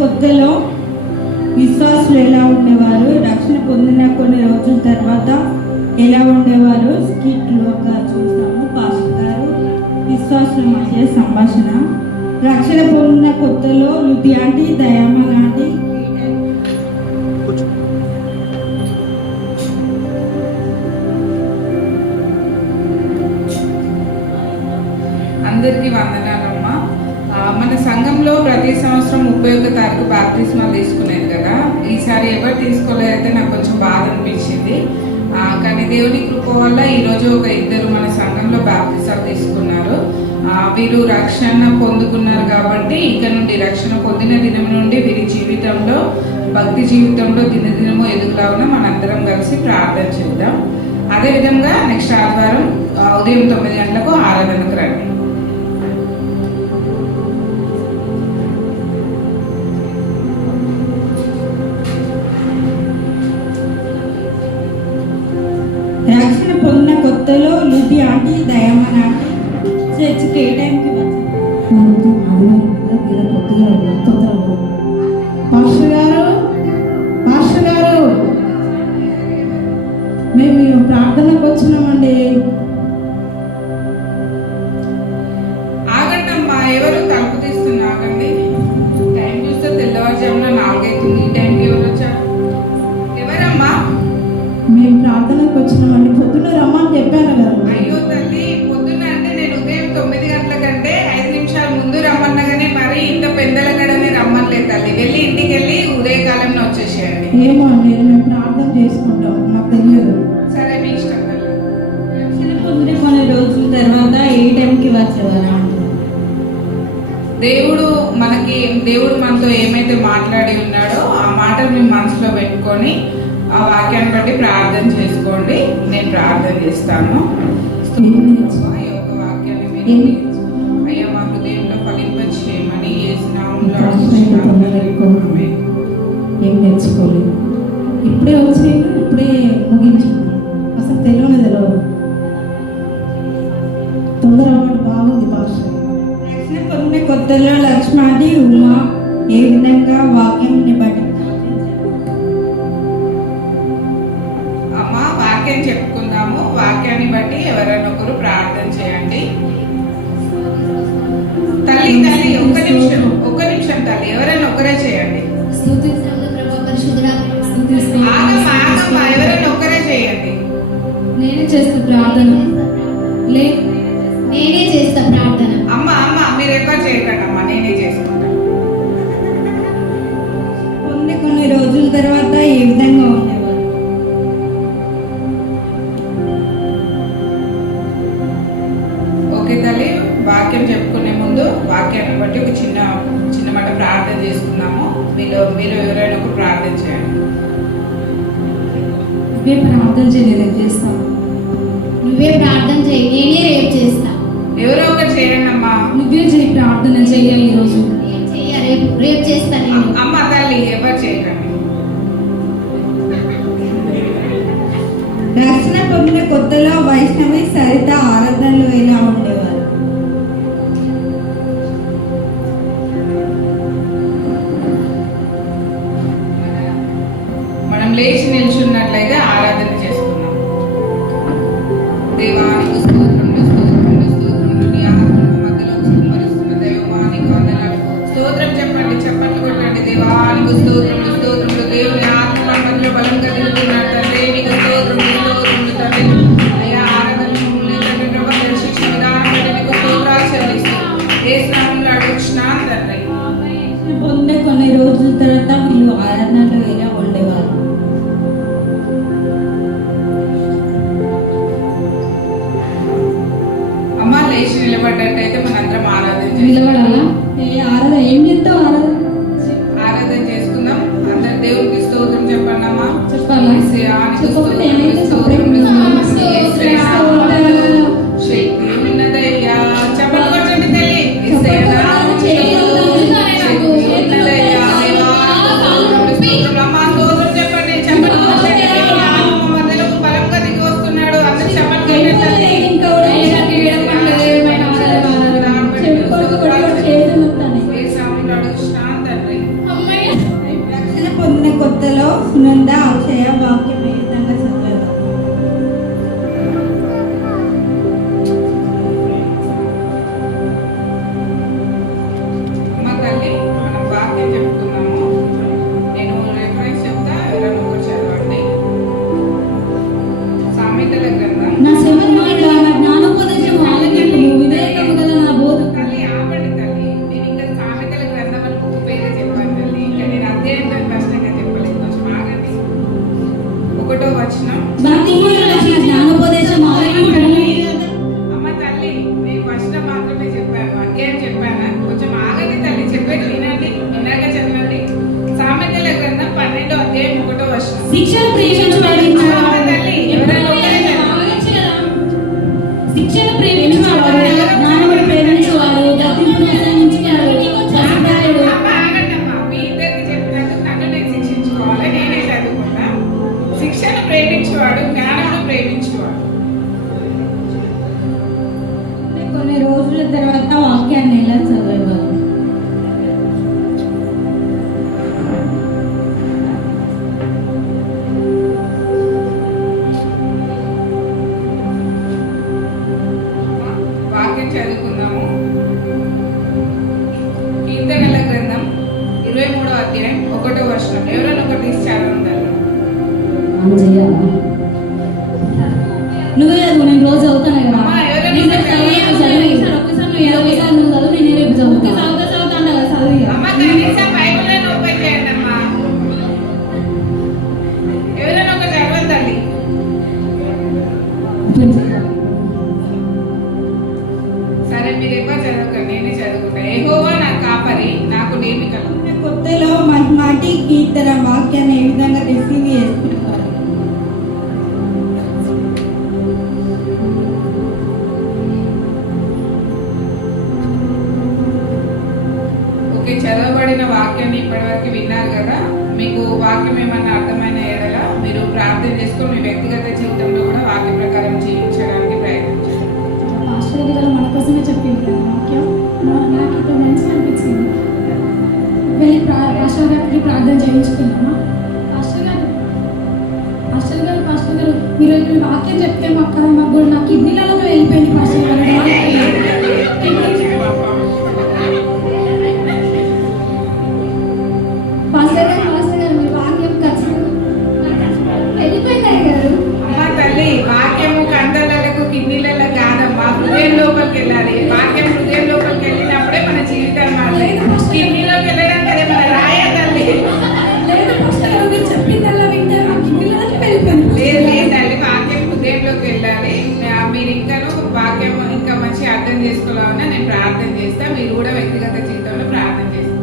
కొత్తలో విశ్వాసులు ఎలా ఉండేవారు, రక్షణ పొందిన కొన్ని రోజుల తర్వాత ఎలా ఉండేవారు స్కిట్లోగా చూసాము. పాస్టర్ గారు విశ్వాసుల మధ్య సంభాషణ. రక్షణ పొందిన కొత్తలో లుతి ఆంటీ, దయామ లాంటి అందరికీ వందనాలమ్మా. మన సంఘంలో ప్రతి సంవత్సరం 31వ తారీఖు బాప్తిస్మాలు తీసుకునేది కదా. ఈసారి ఎవరు తీసుకోలేదైతే నాకు కొంచెం బాధ అనిపించింది. కానీ దేవుని కృప వల్ల ఈరోజు ఒక ఇద్దరు మన సంఘంలో బాప్తిసాలు తీసుకున్నారు. వీరు రక్షణ పొందుకున్నారు కాబట్టి ఇక నుండి రక్షణ పొందిన దినం నుండి వీరి జీవితంలో, భక్తి జీవితంలో దినదినము ఎదుగులాగా మనందరం కలిసి ప్రార్థన చేద్దాం. అదేవిధంగా నెక్స్ట్ ఆదివారం ఉదయం 9 గంటలకు ఆరాధనకు రండి. రక్షణ పొందిన కొత్తలో లుతి ఆంటీ, దయామ ఆంటీ చర్చికి ఏ టైంకి వచ్చారు? పాస్టర్ గారు మేము ప్రార్థనకు వచ్చినామండి. ఆగండి అమ్మా, ఎవరు తలుపు తీస్తున్నా? ఆగండి. టైం చూస్తే తెల్లవారుజామున 4 అవుతుంది. ఈ టైంకి ఎవరు వచ్చారు? ఎవరమ్మా? మేము ప్రార్థనకు వచ్చినామండి. పొద్దున్న రమ్మని చెప్పాను కదా. అయ్యో తల్లి, పొద్దున్న అంటే నేను ఉదయం 9 గంటల కంటే 5 నిమిషాల ముందు రమ్మన్నగానే మరి ఇంత పెందలగడనే రమ్మనలేదు తల్లి. వెళ్ళి ఇంటికి వెళ్ళి ఉదయకాలంలో వచ్చేసేయండి. ఏమో అండి, మేము ప్రార్థన చేసుకుంటాం, నాకు తెలియదు. సరే, మీ ఇష్టం తల్లి. రక్షణ పొందిన కొన్ని రోజుల తర్వాత ఏ టైంకి వచ్చేవారు? దేవుడు మనతో ఏమైతే మాట్లాడి ఉన్నాడో ఆ మాటలు మీ మనసులో పెట్టుకొని ఆ వాక్యాన్ని బట్టి ప్రార్థన చేసుకోండి. నేను ప్రార్థన చేస్తాను. ఈ యొక్క వాక్యాన్ని మీరు అయ్యా మా హృదయంలో ఫలింపచేయమని యేసు నామములో అడుగుచున్నాము. ఏం నేర్చుకోలేదు, ఇప్పుడే వచ్చి ఇప్పుడే ముగించు. అసలు తెలియదు. తొందర అవ్వడం బాగుంది పాస్టర్. రక్షణ పొందిన కొత్తలో లక్ష్మాది, ఉమా ఏ విధంగా వాక్యంని బట్టి వాక్యం చెప్పుకుందాము. వాక్యాన్ని బట్టి ఎవరైనా ఒకరు ప్రార్థన చేయండి. తల్లి ఒక్క నిమిషం తల్లి, ఎవరైనా ఒకరే చేయండి. ఆగమ్మా, ఎవరైనా ఒకరే చేయండి. నేనే చేస్తా ప్రార్థన. నేనే చేస్తా ప్రార్థన. అమ్మ మీరు ఎవరు చేయకండి అమ్మా, నేనే చేసుకుంటాను. కొన్ని రోజుల తర్వాత ఏ విధంగా ఉండేవారు? ఓకే తల్లి, వాక్యం చెప్పుకునే ముందు వాక్యాన్ని బట్టి ఒక చిన్న మాట ప్రార్థన చేసుకున్నాము. మీరు ఎవరైనా ఒక ప్రార్థన చేయండి. నువ్వే ప్రార్థన చేయి, రేపు చేస్తాను. నువ్వే ప్రార్థన చేయి, నేనే రేపు చేస్తా. ఎవరో ఒకరు చేయండి అమ్మా. నువ్వే చేయి, ప్రార్థన చెయ్యాలి ఈరోజు. రేపు చేస్తాను. అమ్మ తల్లి ఎవరు చేయకండి. రక్షణ పొందిన కొత్తలో వైష్ణవి, సరిత ఆరాధనలు ఎలా ఉండేవారు? మనం లేచి నిల్చున్నట్లయితే ఆరాధన చేసుకున్నాం. దేవానికి స్తోత్రములు, స్తోత్రములు, స్తోత్రములు. నీ ఆత్మ మధ్యలో కుమ్మరిస్తున్న దైవానికి వందనాలు. స్తోత్రం చెప్పండి, చప్పట్లు కొట్టండి. దేవానికి స్తోత్రములు, స్తోత్రములు. దేవుని ఆత్మ మధ్యలో బలంగా దిగుతున్నారు తండ్రి. నీకు స్తోత్రములు, స్తోత్రములు తండ్రి. అయ్యా ఆరాధనలు తండ్రి ప్రభు దర్శించిన విధానం బట్టి నీకు స్తోత్రాలు చెల్లిస్తూ యేసు నామములో అడుగుచున్నాను తండ్రి. రక్షణ పొందిన కొన్ని రోజుల తర్వాత వీళ్ళు ఆరాధనలు ఎలా ఉండేవారు? అమ్మ లేచి నిలబడ్డట్టయితే మనందరం ఆరాధన నిలబడాలా? ఆరాధన ఏం చేస్తావు? ఆరాధన చేసుకుందాం. అందరు దేవునికి స్తోత్రం చెప్పండి అమ్మా. చెప్పాలా? చెప్పకపోతే ఏమైతే శక్తి ఉన్నదయ్యా. చెప్పలు కొట్టండి తల్లి. అమ్మా స్తోత్రం చెప్పండి. చెప్పలు కొట్టండి. మధ్యలో బలంగా దిగి వస్తున్నాడు. అందరు చెప్పలు కొట్టండి. తండ్రి శిక్షణ ప్రేమించువాడు తల్లి ఎవరైనా ఒకరే చదువు. శిక్షణ ప్రేమించువాడు జ్ఞానమును ప్రేమించువాడు గతింపును అసహించువాడు సదాయుడు. ఆగండమ్మా, మీ ఇద్దరికి చెప్పినట్టు నన్ను నేను శిక్షించుకోవాలి, నేనే చదువుకున్నా. శిక్షణ ప్రేమించేవాడు, జ్ఞానమును ప్రేమించేవాడు. కొన్ని రోజుల తర్వాత వాక్యాన్ని ఎలా చదివేవారు? వాక్యం చదువుకుందాము. కీర్తనల గ్రంథం 23వ అధ్యాయం 1వ వచనం. ఎవరైనా ఒకటి తీసి చదవండి. నువ్వే చదువు, నేను రోజు చదువుతాను కదా. అమ్మా, ఎవరైనా నేను ఒకటి చదివి ఒకసారి నువ్వు చదువు, నేను రేపు చదువుతా. చదువుతాను కదా చదివి. అమ్మ కనీసం బైబిల్ ఓపెన్ చేయండి అమ్మా. ఎవరైనా ఒక చదవండి తల్లి. సరే, మీరు ఎక్కువ చదవకండి, నేనే చదువుకుంటా. యెహోవా నా కాపరి, నాకు నేమి కలుగు. కొత్తలో మాటి కీర్తన వాక్యాన్ని ఏ విధంగా రిసీవ్ చేసుకుంటారు? ఓకే, చదవబడిన వాక్యాన్ని ఇప్పటివరకు విన్నారు కదా. మీకు వాక్యం ఏమన్నా అర్థమైన ఎడల మీరు ప్రార్థన చేసుకొని మీ వ్యక్తిగత జీవితంలో కూడా వాక్య ప్రకారం జీవించడానికి ప్రయత్నించండి. పాస్టర్ గారు మన కోసమే చెప్పింది కదా వాక్యం. నాకు ఇప్పుడు మంచిగా అనిపించింది. వెళ్ళి పాస్టర్ గారికి ప్రార్థన చేయించుకున్నామా? పాస్టర్ గారు మీరు ఇప్పుడు వాక్యం చెప్తే మాకు కూడా నా కిడ్నీలలో వెళ్ళిపోయింది పాస్టర్ గారు. పాస్టర్ గారు మీరు వాక్యం ఖచ్చితంగా వెళ్ళిపోయింది గారు. అమ్మా తల్లి, వాక్యము కండలకు కిడ్నీలలో కాదమ్మా, హృదయం లోపలికి వెళ్ళాలి. వాక్యం హృదయం లోపలికి వెళ్ళినప్పుడే మన జీవితం మారుతాయి. కిడ్నీలోకి వెళ్ళడానికి అదే మన రాయ తల్లి. లేదు పాస్టర్ గారు, మీరు చెప్పిందల్లా వింటే నా కిడ్నీలలోకి వెళ్ళిపోయింది. లేదు లేదు తల్లి, వాక్యం హృదయంలోకి వెళ్ళాలి. మీరు ఇంకాను వాక్యం ఇంకా మంచి అర్థం చేసుకోవాలన్నా నేను ప్రార్థన చేస్తా. మీరు కూడా వ్యక్తిగత జీవితంలో ప్రార్థన చేస్తారు.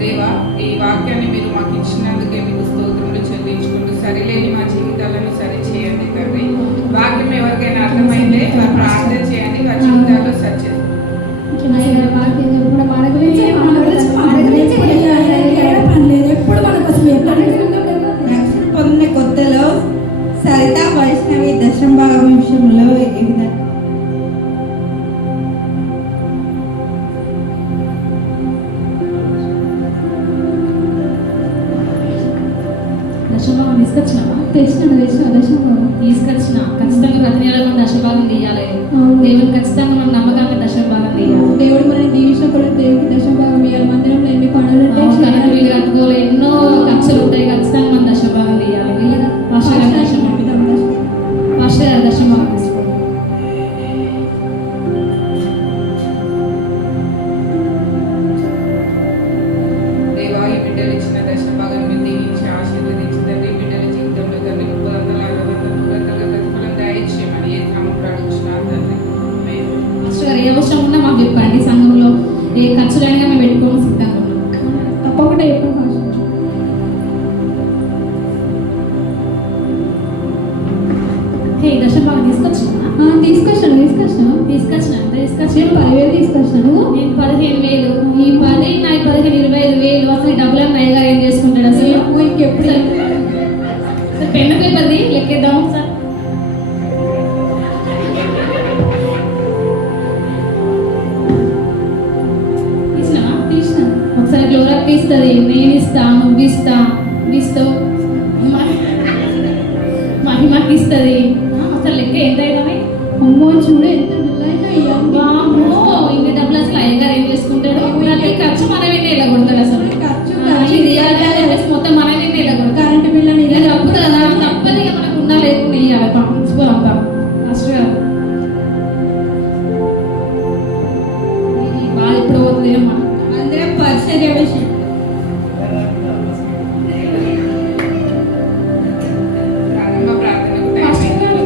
దేవా, ఈ వాక్యాన్ని మీరు మాకు ఇచ్చినందుకే మీకు స్తోత్రములు చెల్లించుకుంటూ సరిలేని మా జీవితాలను సరి చేయండి తండ్రి. వాక్యం ఎవరికైనా అర్థమైందే వారు ప్రార్థన చేయండి, వారి జీవితాల్లో సరి చేయండి. రక్షణ పొందిన కొత్తలో సరిత వైష్ణవి దశమ భాగం విషయంలో ఏ విధంగా? దశభాగం తీసుకొచ్చినావా? తెచ్చిన తీసుకొచ్చిన ఖచ్చితంగా ప్రతి నెల మనం దశభాగం తీయాలి. దేవుడు ఖచ్చితంగా మనం నమ్మకంగా దశభాగం తీయాలి. దేవుడు మనని దీవించినప్పుడు దేవుడికి దశమ భాగం ఇవ్వాలి. మందిరంలో ఎన్ని పనులు కరెంట్ బిల్లు కట్టుకోవాలి, ఎన్నో ఖర్చులు ఉంటాయి. ఖచ్చితంగా మనం దశభాగం తీయాలి. పాస్టర్ గారు దశభాగం తీసుకోవాలి. దేవా, ఈ బిడ్డలు ఇచ్చిన దశమ భాగం మీరు దీవించి ఆశీర్వదించి తండ్రి బిడ్డల జీవితంలో తండ్రి 360 ప్రతిఫలం దయచేయమని ఏ క్రమంలో అడుగుతున్నారు తండ్రి. ఆమేన్. పాస్టర్ గారు ఏ అవసరం ఉన్నా మాకు చెప్పండి. సంఘంలో ఏ ఖర్చులైనా మేము పెట్టుకోవడం సిద్ధంగా ఉన్నాం. తప్పకుండా చెప్పండి పాస్టర్. హే దశభాగం తీసుకొచ్చినా? తీసుకొచ్చాను. నేను 10,000 తీసుకొచ్చాను. నేను 15,000. ఈ 10 నా 15 25,000 అసలు ఈ డబ్బులను నయ్యగా ఏం చేసుకుంటాడు అసలు? ఇంకెప్పుడు పెన్ను పేపర్ది లెక్కేద్దాం సార్. తీసినా ఒకసారి గ్లోరక్ ఇస్తుంది, నేను ఇస్తా, నువ్వు ఇస్తావు, మహిమకి ఇస్తుంది. అసలు లెక్క ఎంత అవుతుంది? అమ్మో చూడు ఎంత ఇన్ని డబ్బులు అసలు అయ్యగారు ఏం చేసుకుంటాడు? ప్రతి ఖర్చు మనమే వెళ్ళగొడతాడు. అసలు ఇది చెప్పేసి మొత్తం మనమే వెళ్ళగొడతాడు. కరెంట్ బిల్లు ఇది తప్పు కదా, తప్పది. మనకు ఉన్నా లేకుండా ఇవ్వాలి. పంపించుకోవాలంతా ఫస్ట్ గారు బాగా ఇప్పుడు పోతుంది ఏమో. అందరం పరిచర్య విషయం ప్రారంభ ప్రార్థనకు టైం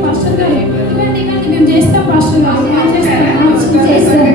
పాస్టర్ అయింది. గారు మేము చేస్తాం. పాస్టర్ గారు చేస్తాం. చేస్తాను.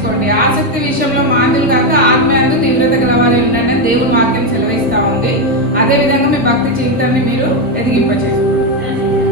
చేసుకోండి. ఆసక్తి విషయంలో మాంద్యులు కాక ఆత్మీయందు తీవ్రత గలవారి ఉండండి దేవుని వాక్యం సెలవిస్తా ఉంది. అదే విధంగా మీ భక్తి జీవితాన్ని మీరు ఎదిగింపచేసుకోండి.